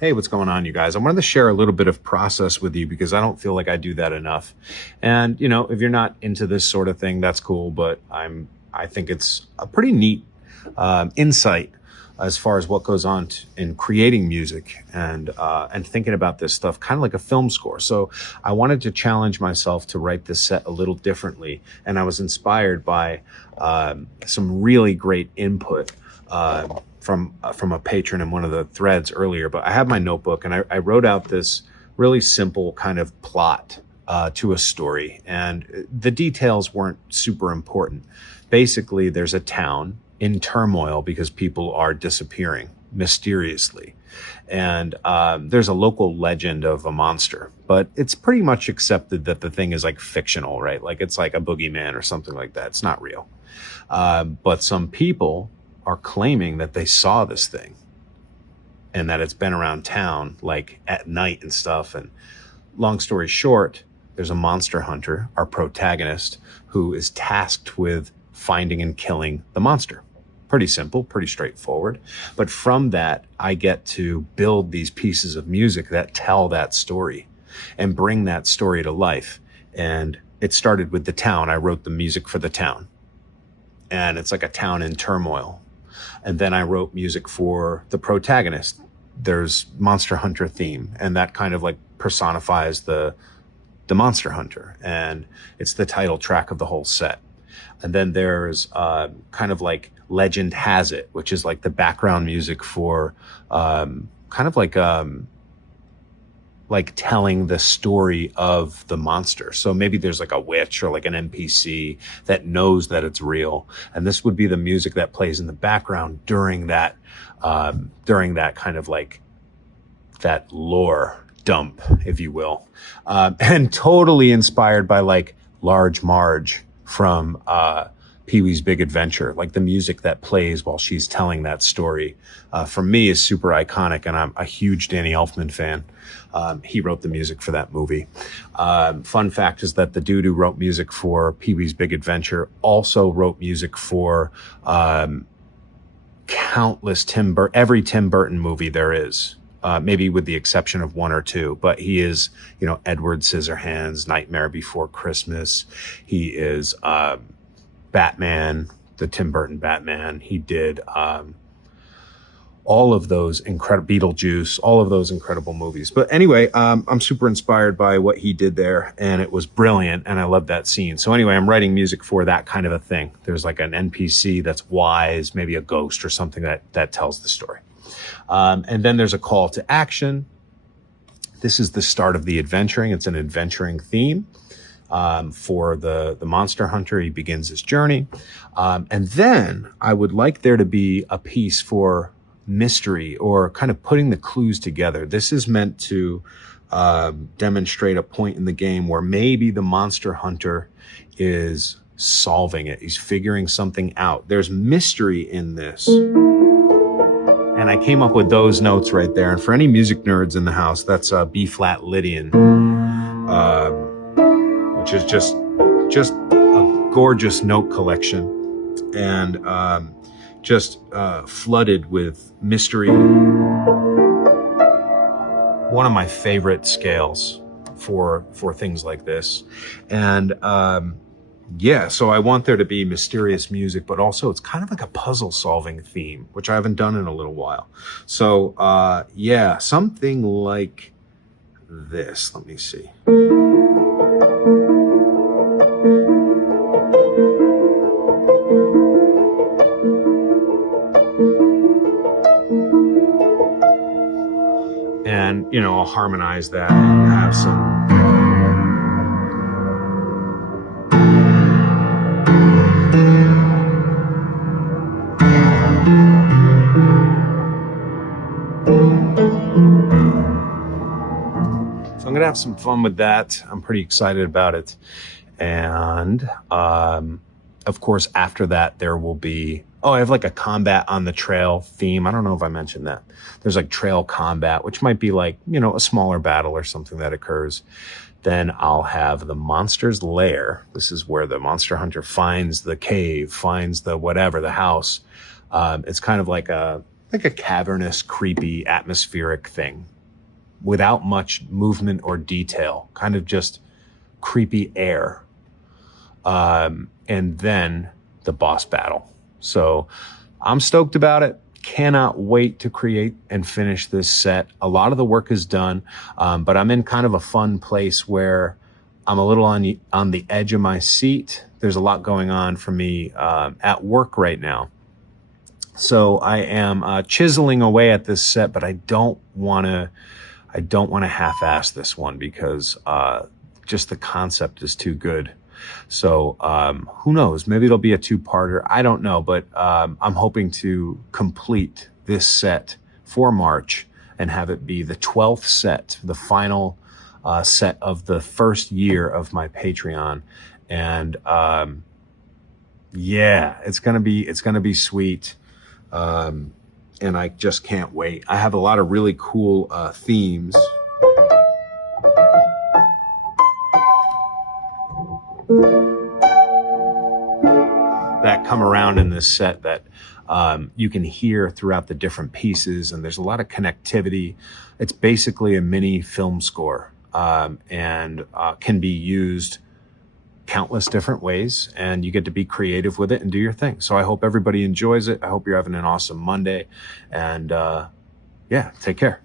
Hey, what's going on, you guys? I wanted to share a little bit of process with you because I don't feel like I do that enough. And, if you're not into this sort of thing, that's cool, but I think it's a pretty neat insight as far as what goes on in creating music and thinking about this stuff, kind of like a film score. So I wanted to challenge myself to write this set a little differently, and I was inspired by some really great input from a patron in one of the threads earlier. But I have my notebook, and I wrote out this really simple kind of plot to a story, and the details weren't super important. Basically, there's a town in turmoil because people are disappearing mysteriously. And there's a local legend of a monster, but it's pretty much accepted that the thing is like fictional, right? Like it's like a boogeyman or something like that. It's not real. But some people are claiming that they saw this thing and that it's been around town like at night and stuff. And long story short, there's a monster hunter, our protagonist, who is tasked with finding and killing the monster. Pretty simple, pretty straightforward. But from that, I get to build these pieces of music that tell that story and bring that story to life. And it started with the town. I wrote the music for the town. And it's like a town in turmoil. And then I wrote music for the protagonist. There's Monster Hunter theme, and that kind of like personifies the Monster Hunter. And it's the title track of the whole set. And then there's kind of like Legend Has It, which is like the background music for kind of like telling the story of the monster. So maybe there's like a witch or like an NPC that knows that it's real. And this would be the music that plays in the background during that kind of like that lore dump, if you will. And totally inspired by like Large Marge from Pee-wee's Big Adventure. Like the music that plays while she's telling that story, for me is super iconic, and I'm a huge Danny Elfman fan. He wrote the music for that movie. Fun fact is that the dude who wrote music for Pee-wee's Big Adventure also wrote music for countless every Tim Burton movie there is. Maybe with the exception of one or two, but he is, Edward Scissorhands, Nightmare Before Christmas. He is Batman, the Tim Burton Batman. He did all of those incredible Beetlejuice, all of those incredible movies. But anyway, I'm super inspired by what he did there, and it was brilliant, and I love that scene. So anyway, I'm writing music for that kind of a thing. There's like an NPC that's wise, maybe a ghost or something that tells the story. And then there's a call to action. This is the start of the adventuring. It's an adventuring theme for the monster hunter. He begins his journey. And then I would like there to be a piece for mystery, or kind of putting the clues together. This is meant to demonstrate a point in the game where maybe the monster hunter is solving it. He's figuring something out. There's mystery in this. And I came up with those notes right there. And for any music nerds in the house, that's B-flat Lydian, which is just a gorgeous note collection, and just flooded with mystery. One of my favorite scales for things like this. And yeah, so I want there to be mysterious music, but also it's kind of like a puzzle solving theme, which I haven't done in a little while. So yeah, something like this. Let me see. And, I'll harmonize that and have some. So I'm going to have some fun with that. I'm pretty excited about it. And, of course, after that, there will be, I have like a combat on the trail theme. I don't know if I mentioned that. There's like trail combat, which might be like, a smaller battle or something that occurs. Then I'll have the monster's lair. This is where the monster hunter finds the cave, finds the whatever, the house. It's kind of like like a cavernous, creepy, atmospheric thing without much movement or detail, kind of just creepy air. And then the boss battle. So I'm stoked about it. Cannot wait to create and finish this set. A lot of the work is done, but I'm in kind of a fun place where I'm a little on the edge of my seat. There's a lot going on for me at work right now. So I am chiseling away at this set, but I don't want to half-ass this one because just the concept is too good. So who knows? Maybe it'll be a two-parter. I don't know, but I'm hoping to complete this set for March and have it be the 12th set, the final set of the first year of my Patreon. And yeah, it's gonna be sweet. And I just can't wait. I have a lot of really cool themes. That come around in this set that you can hear throughout the different pieces, and there's a lot of connectivity. It's basically a mini film score, and can be used countless different ways, and you get to be creative with it and do your thing. So I hope everybody enjoys it. I hope you're having an awesome Monday, and yeah, take care.